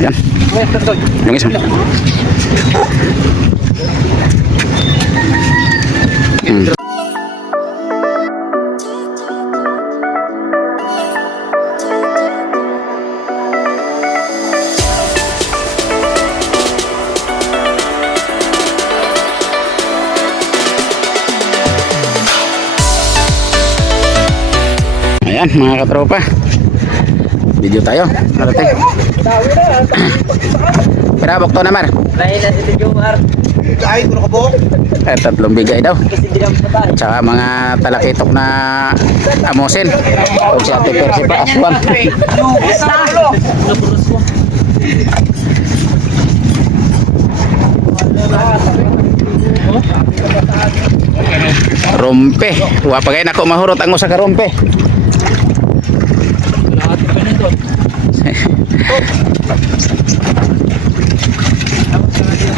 Ayan. Yung isa. Ayan mga katropa, video tayo. Marate. Pirabok to naman. Lain na si Jomar. Ay, kuno ka po. Tatlong bigay daw. Tsaka mga talakitok na amosin. Huwag si Ate Percy pa aswan. Rompe. Wapagay na ko mahurot ang usa ka rompe.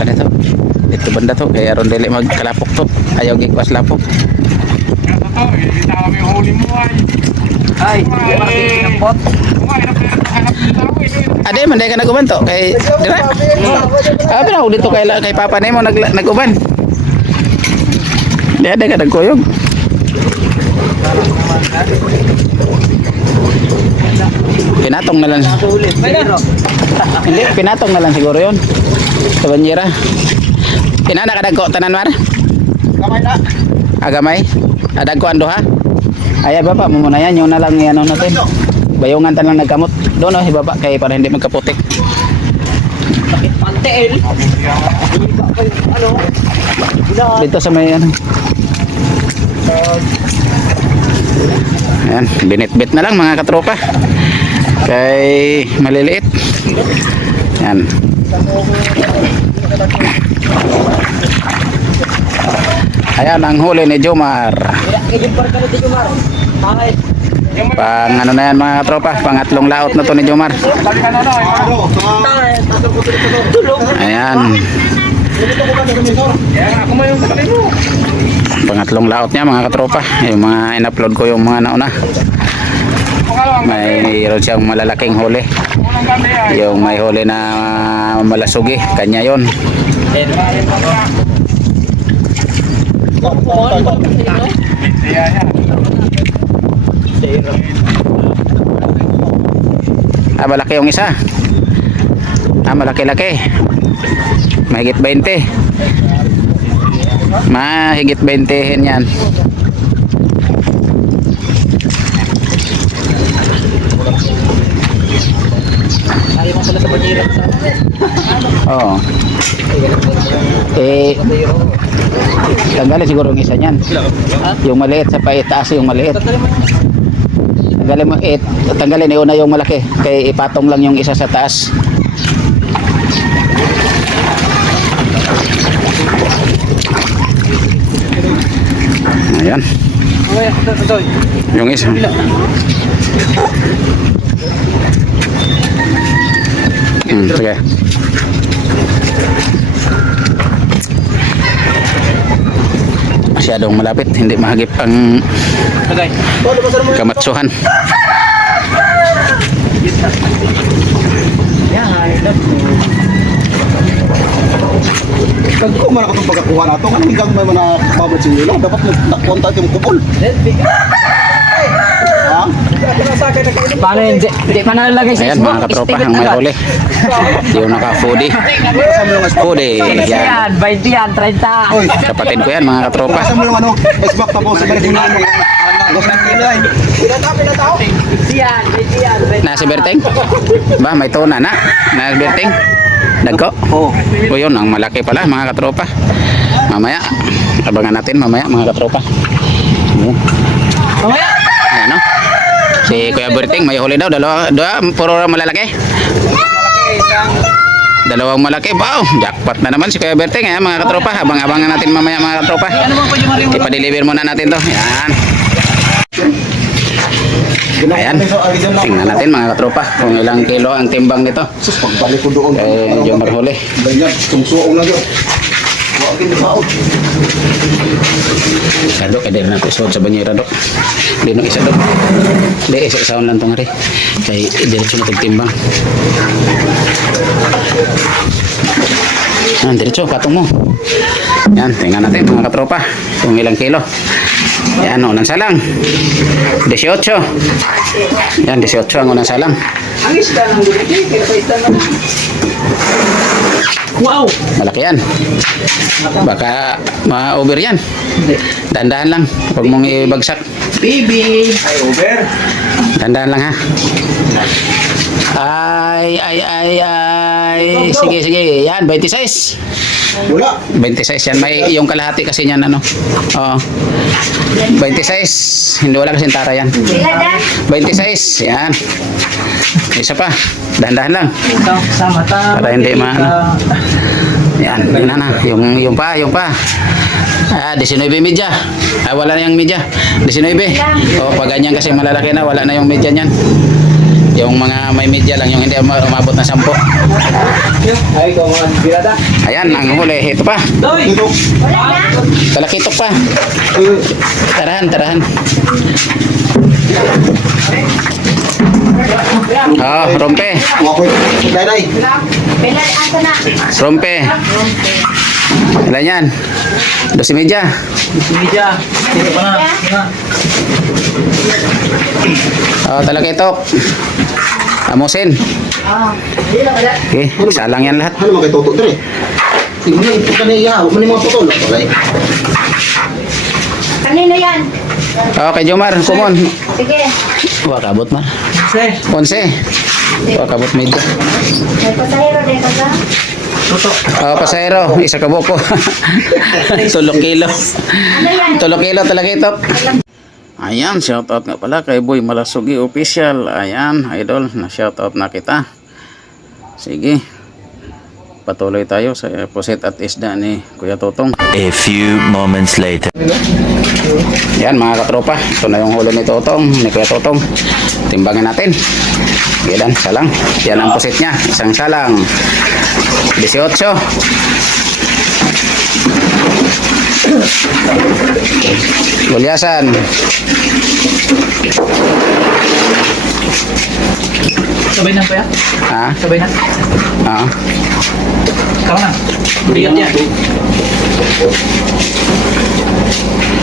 Ano to? Ito banda to. Kaya ron dili magkalapok to. Ayaw gikwas lapok. Ay, pinapot. Ade man day ka naguban to kay dira. Ah, pero dito kay papa nimo naguban. Di ada ka nagkuyog. Pinatong na lang. Hindi, pinatong na lang siguro yun. Sa banyera. Pinana ka nagko tanan mar? Kamay na. Agamay? Adag ko ando ha? Ay baba mo muna yan. Yung na lang yan natin. Bayungan tan lang nagkamot. Doon oh, ibaba kay para hindi magkaputik. Bakit panteel? Ano? Dito sa may ano. Ayan, binit-bit na lang mga katropa. Kay maliliit. Ayan. Ayan ang huli ni Jomar. Pang ano na yan mga katropa, pangatlong laot na to ni Jomar. Ayan. Pangatlong laot niya mga katropa. Yung mga in-upload ko yung mga nauna. Mayroon siyang malalaking huli. Yung may huli na malasugi, kanya yon. Ah, malaki yung isa. Ah, malaki-laki. Mahigit 20. Mahigit 20 yan. Ayaw mo pala sa banyera sa Oo. Eh, tanggalin siguro yung isa niyan. Yung maliit sa paitaas yung maliit. Tanggalin mo, tanggalin una yung malaki. Kaya ipatong lang yung isa sa taas. Ayan. Yung isa. Sige. Masyadong malapit, hindi mahagip ang kamatsuhan. Kag ko man ako itong pagkakuha na ito. Ano hanggang may mga babad sa inyo lang. Dapat nagkonta yung kupol. Ha? Paano yun? Hindi pa nalalagay sa Ayan mga katropa, ang may huli. Yung naka-foodie. Foodie. Yan. 20 yan, 30. Oy, Kapatid ko yan mga katropa. pasa mo yung ano, S-back tapos sa balik mo. Yan, 20 yan. Nasi Berting? Ba, may tuna na. Nasi Berting? Dagko? Oo. O yun, ang malaki pala mga katropa. Mamaya, abangan natin mamaya mga katropa. Ayan. Mamaya! Ayan no? Si Kuya Berting may huli daw. Dalawa, puro malalaki. Dalawang malaki. Wow, jackpot na naman si Kuya Berting. Ayan mga katropa. Abang-abangan natin mamaya mga katropa. Ipa-deliver muna natin to. Ayan. Ayan. Tingnan natin mga katropa kung ilang kilo ang timbang nito. Sus, pagbalik ko doon. Yung marhuli. Ganyan, sumsuong lang yun. Kado, kaya din natin suot sa banyera, Dok. Di no isa, Dok. Di, isa-isaon lang itong hari. Kaya diretso na tagtimbang. Yan, diretso, patong mo. Yan, tingnan natin mga katropa. Kung ilang kilo. Yan, unang salang. 18. Yan, 18 ang unang salang. Ang isda ng guliti, kaya pa isda na. Wow! Malaki yan. Baka ma-over yan. Dandahan lang. Huwag mong ibagsak. Baby! Ay, over. Dandahan lang ha. Ay. Sige. Yan, 26. Wala. 26 yan. May yung kalahati kasi niyan ano. Oo. 26. Hindi wala kasing tara yan. 26. Yan. Isa pa. Dahan-dahan lang. Ito, sa mata. Para hindi Yan, yun na. Yung pa. Ah, 19 media. Ah, wala na yung media. 19. Oh, pag ganyan kasi malalaki na, wala na yung media niyan. Yung mga may media lang, yung hindi umabot na 10. Ay, ikaw mga birada. Ayan, ang huli. Ito pa. Doy! Dito. Talakitok pa. Tarahan. Oh, rompe. Okay. Day. Rompe. Ilan yan? 12 media. Si Media. Dito pa na. Oh, talakitok. Amusin. Okay, isa lang yan lahat. Ano mga tutok dire? Sige mo ito kaniya, mo ni mga putol. Okay. Kanino yan? Okay, Jomar, kumon. Sige. Wah, kabot man. Kasi, 11. Wah, kabot medyo. May pasahero din ka ba? tutok. Oh, pasahero, isa ka buko. 3 kilo. Ano yan? 3 kilo talakitok. Ayan, shoutout nga pala kay Boy Malasugi Official. Ayan, idol, na shoutout na kita. Sige. Patuloy tayo sa pusit at isda ni Kuya Totong. A few moments later. Yan mga katropa, ito na yung huli ni Totong, ni Kuya Totong. Timbangin natin. Yan, salang. Yan ang pusit niya, isang salang. 18. Gulyasan. Sabay na pa yan? Ha? Sabay na? Oo. Ikaw na. Biyot yan.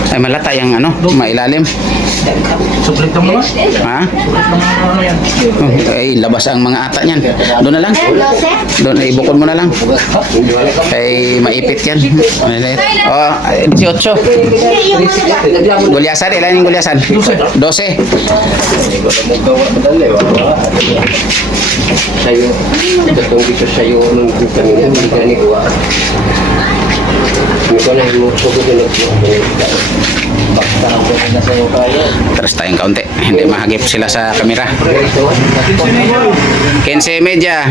Ay malata yung ano, mailalim. Suplit lang naman. Ha? Suplit lang naman ano yan. Ay labas ang mga ata niyan. Doon na lang. Doon, ibukod mo na lang. Ay maipit yan. Oh, 18. Gulyasan, ilan yung gulyasan? 12. Sa'yo, datong dito sa'yo nung kanina, hindi ka nagawa. Hindi ko na hinusugot na basta ako na sa'yo kaya. Terus tayong kaunti. Hindi mahagip sila sa kamera. Ito, 15 media.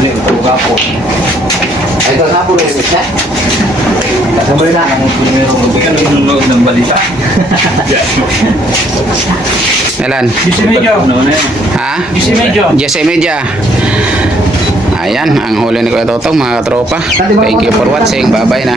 muli, ito ako. Ay, ito na po rin isa. Kasabay na. Hindi ka nanonood ng balita. Ilan? Juicy Medyo. Ha? Juicy Medyo. 10 media. Ayan, ang huli ni Kuya Totong mga katropa. Thank you for watching. Bye-bye na.